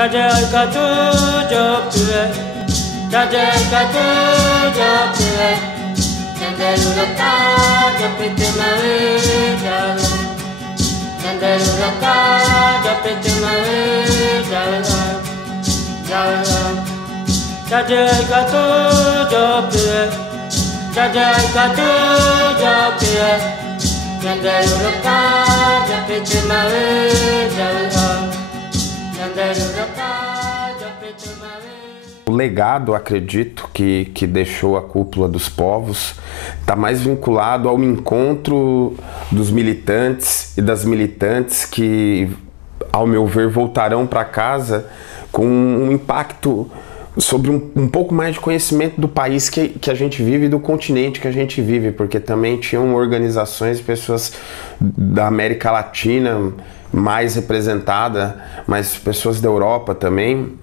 Jajagatu jopue, jajagatu jopue, jandarurata jopite mawe jala, jandarurata jopite mawe jala, jala. Jajagatu jopue, jajagatu jopue, jandarurata jopite mawe jala. O legado, acredito, que deixou a Cúpula dos Povos está mais vinculado ao encontro dos militantes e das militantes que, ao meu ver, voltarão para casa com um impacto sobre um pouco mais de conhecimento do país que a gente vive e do continente que a gente vive, porque também tinham organizações e pessoas da América Latina mais representada, mas pessoas da Europa também,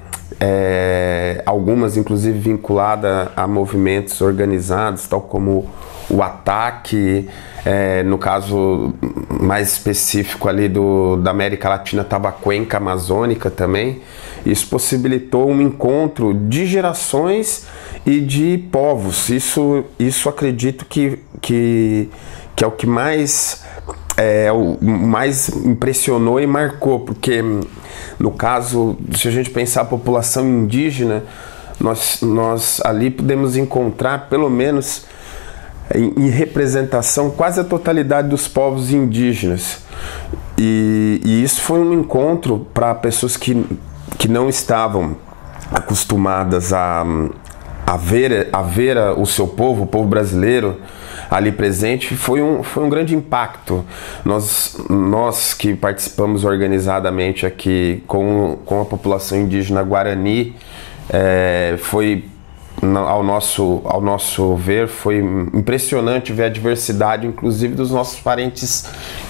algumas inclusive vinculadas a movimentos organizados, tal como o Ataque, no caso mais específico ali da América Latina, estava a Cuenca Amazônica também. Isso possibilitou um encontro de gerações e de povos. Isso acredito que é o que mais impressionou e marcou, porque no caso, se a gente pensar a população indígena, nós ali podemos encontrar pelo menos em representação quase a totalidade dos povos indígenas, e isso foi um encontro para pessoas que não estavam acostumadas a ver o seu povo, o povo brasileiro ali presente. Foi um grande impacto. Nós que participamos organizadamente aqui com a população indígena Guarani, ao nosso ver, foi impressionante ver a diversidade, inclusive dos nossos parentes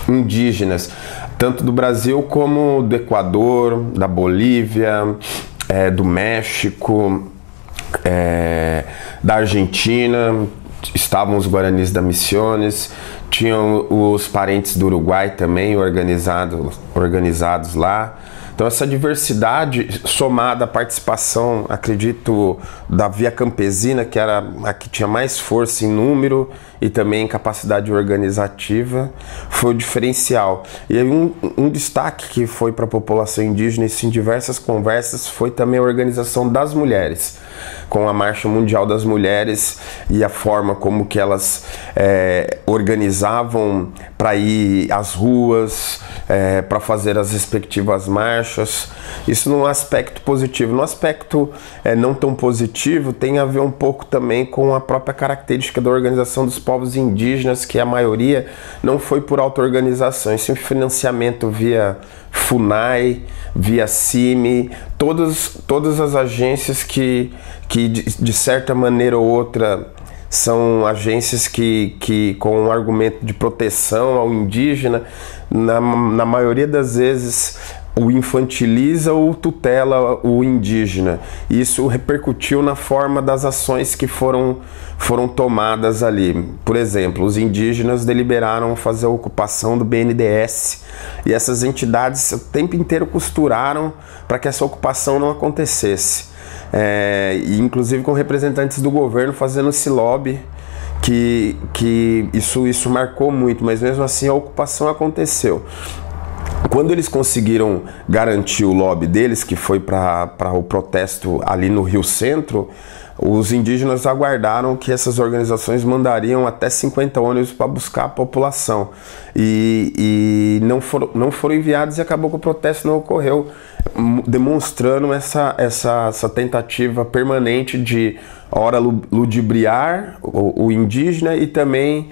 indígenas, tanto do Brasil como do Equador, da Bolívia, do México, da Argentina. Estavam os Guaranis da Misiones, tinham os parentes do Uruguai também organizados lá. Então essa diversidade somada à participação, acredito, da Via Campesina, que era a que tinha mais força em número e também em capacidade organizativa, foi o diferencial. E aí um destaque que foi para a população indígena, isso em diversas conversas, foi também a organização das mulheres, com a Marcha Mundial das Mulheres e a forma como que elas organizavam para ir às ruas, para fazer as respectivas marchas. Isso num aspecto positivo. No aspecto não tão positivo, tem a ver um pouco também com a própria característica da organização dos povos indígenas, que a maioria não foi por auto-organização, isso é um financiamento via FUNAI, via CIMI, todas as agências que de certa maneira ou outra são agências que com um argumento de proteção ao indígena, na maioria das vezes o infantiliza ou tutela o indígena. Isso repercutiu na forma das ações que foram tomadas ali. Por exemplo, os indígenas deliberaram fazer a ocupação do BNDES e essas entidades o tempo inteiro costuraram para que essa ocupação não acontecesse. E inclusive com representantes do governo fazendo esse lobby, que isso marcou muito, mas mesmo assim a ocupação aconteceu. Quando eles conseguiram garantir o lobby deles, que foi para o protesto ali no Rio Centro, os indígenas aguardaram que essas organizações mandariam até 50 ônibus para buscar a população. E não foram enviados e acabou que o protesto não ocorreu, demonstrando essa tentativa permanente de, ora, ludibriar o indígena e também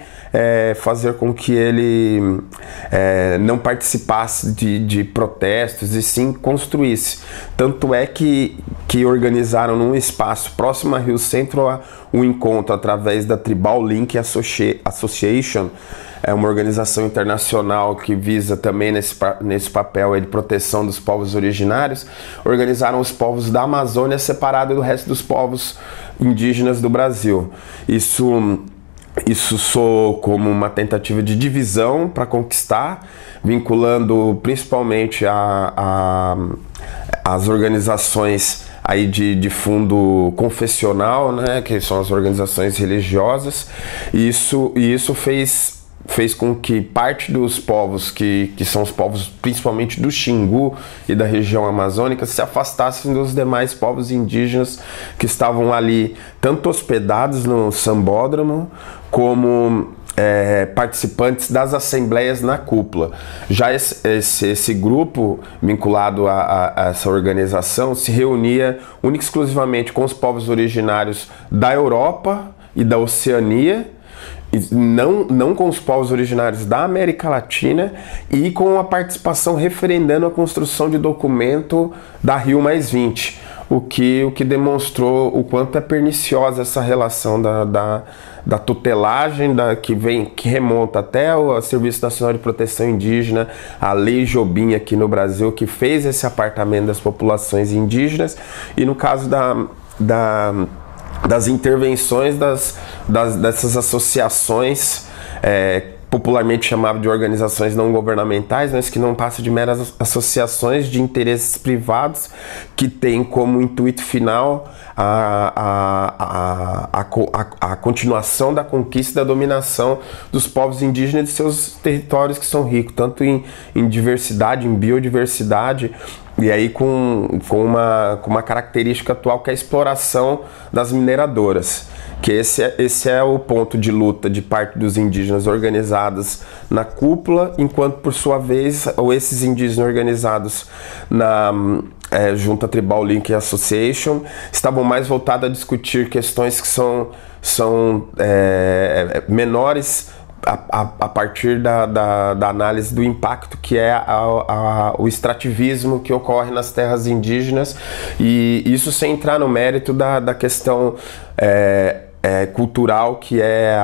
fazer com que ele não participasse de protestos e sim construísse. Tanto é que organizaram num espaço próximo a Rio Centro um encontro através da Tribal Link Association, uma organização internacional que visa também nesse papel de proteção dos povos originários. Organizaram os povos da Amazônia separados do resto dos povos indígenas do Brasil. Isso soou como uma tentativa de divisão para conquistar, vinculando principalmente as organizações aí de fundo confessional, né, que são as organizações religiosas, e isso fez com que parte dos povos, que são os povos principalmente do Xingu e da região amazônica, se afastassem dos demais povos indígenas que estavam ali, tanto hospedados no sambódromo, como participantes das assembleias na cúpula. Já esse grupo vinculado a essa organização se reunia única e exclusivamente com os povos originários da Europa e da Oceania, não com os povos originários da América Latina, e com a participação referendando a construção de documento da Rio+20, o que demonstrou o quanto é perniciosa essa relação da tutelagem que remonta até o Serviço Nacional de Proteção Indígena, a Lei Jobim aqui no Brasil, que fez esse apartamento das populações indígenas, e no caso das intervenções dessas associações, popularmente chamadas de organizações não governamentais, mas que não passam de meras associações de interesses privados que têm como intuito final a continuação da conquista e da dominação dos povos indígenas de seus territórios, que são ricos tanto em diversidade, em biodiversidade, e aí com uma característica atual, que é a exploração das mineradoras. Que esse é o ponto de luta de parte dos indígenas organizados na cúpula, enquanto, por sua vez, esses indígenas organizados na Junta Tribal Link Association estavam mais voltados a discutir questões que são menores a partir da análise do impacto que é o extrativismo que ocorre nas terras indígenas, e isso sem entrar no mérito da questão cultural, que é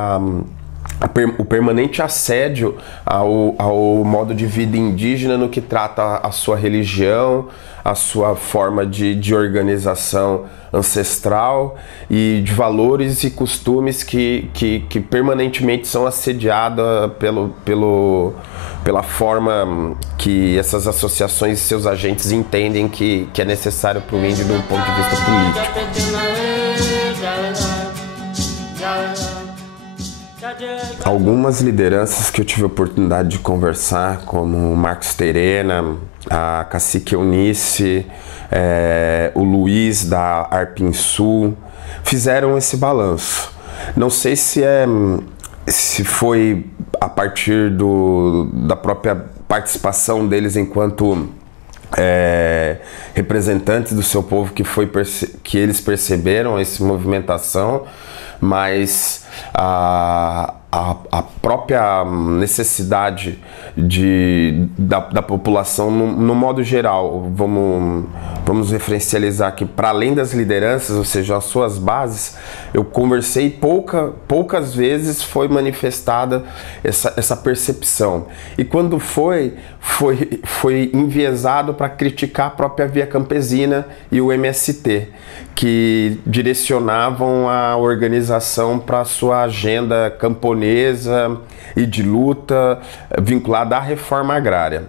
o permanente assédio ao modo de vida indígena no que trata a sua religião, a sua forma de organização ancestral e de valores e costumes que permanentemente são assediados pela forma que essas associações e seus agentes entendem que é necessário para o índio do ponto de vista político. Algumas lideranças que eu tive a oportunidade de conversar, como o Marcos Terena, a Cacique Eunice, o Luiz da Arpinsul, fizeram esse balanço. Não sei se foi a partir da própria participação deles enquanto representantes do seu povo que eles perceberam essa movimentação, mas a própria necessidade da população no modo geral. Vamos referencializar aqui, para além das lideranças, ou seja, as suas bases, eu conversei, poucas vezes foi manifestada essa percepção. E quando foi enviesado para criticar a própria Via Campesina e o MST, que direcionavam a organização para a sua agenda camponesa e de luta vinculada à reforma agrária.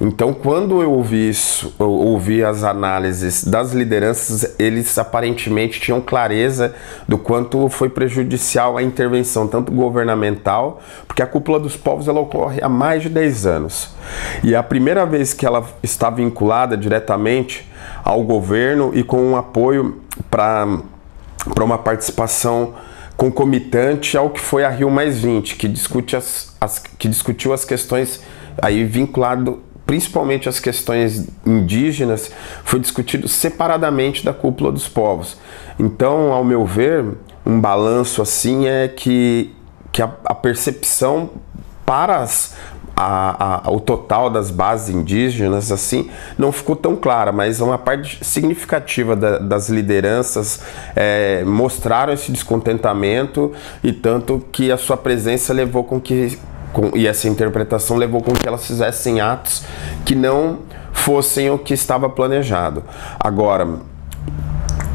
Então, quando eu ouvi as análises das lideranças, eles aparentemente tinham clareza do quanto foi prejudicial a intervenção, tanto governamental, porque a Cúpula dos Povos ela ocorre há mais de 10 anos. E a primeira vez que ela está vinculada diretamente ao governo e com um apoio para uma participação concomitante ao que foi a Rio+20, que discutiu as questões aí vinculado principalmente as questões indígenas, foi discutido separadamente da Cúpula dos Povos. Então, ao meu ver, um balanço assim é que a percepção para o total das bases indígenas assim não ficou tão clara, mas uma parte significativa das lideranças mostraram esse descontentamento, e tanto que a sua presença levou e essa interpretação levou com que elas fizessem atos que não fossem o que estava planejado. Agora,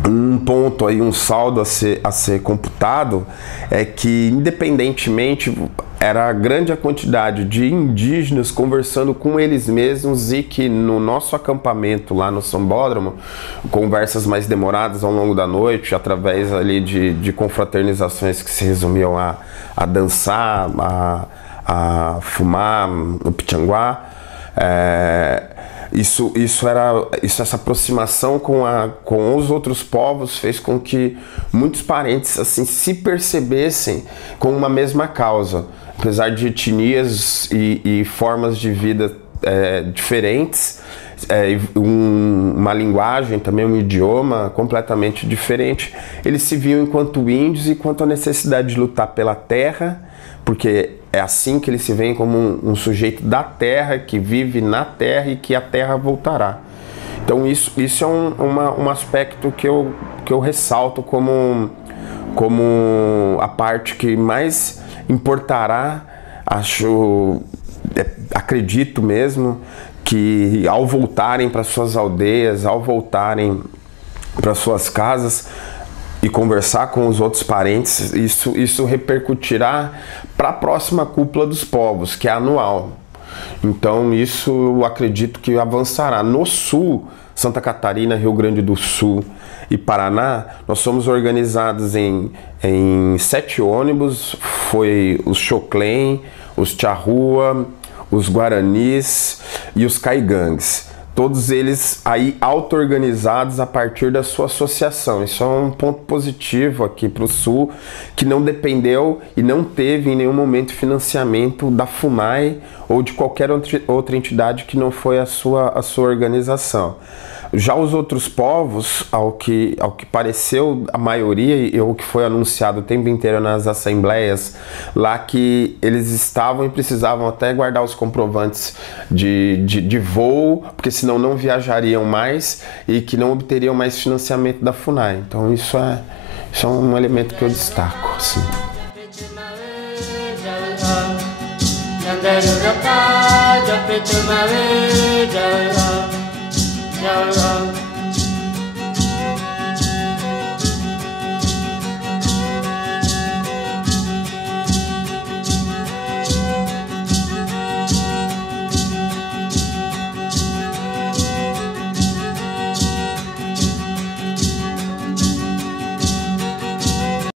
um ponto aí, um saldo a ser computado, é que independentemente era grande a quantidade de indígenas conversando com eles mesmos, e que no nosso acampamento lá no Sambódromo, conversas mais demoradas ao longo da noite, através ali de confraternizações que se resumiam a dançar, a fumar o pitanguá, essa aproximação com os outros povos fez com que muitos parentes assim se percebessem com uma mesma causa, apesar de etnias e formas de vida diferentes, uma linguagem também, um idioma completamente diferente. Eles se viam enquanto índios e quanto a necessidade de lutar pela terra, porque é assim que eles se veem, como um sujeito da terra, que vive na terra e que a terra voltará. Então isso é um aspecto que eu ressalto como a parte que mais importará, acredito mesmo, que ao voltarem para suas aldeias, ao voltarem para suas casas e conversar com os outros parentes, isso repercutirá para a próxima cúpula dos povos, que é anual. Então isso eu acredito que avançará. No Sul, Santa Catarina, Rio Grande do Sul e Paraná, nós somos organizados em 7 ônibus. Foi os Xoclém, os Charrua, os Guaranis e os Caigangues. Todos eles aí auto-organizados a partir da sua associação. Isso é um ponto positivo aqui para o Sul, que não dependeu e não teve em nenhum momento financiamento da FUNAI ou de qualquer outra entidade que não foi a sua organização. Já os outros povos, ao que pareceu a maioria e o que foi anunciado o tempo inteiro nas assembleias, lá que eles estavam e precisavam até guardar os comprovantes de voo, porque senão não viajariam mais e que não obteriam mais financiamento da FUNAI. Então isso é um elemento que eu destaco, assim.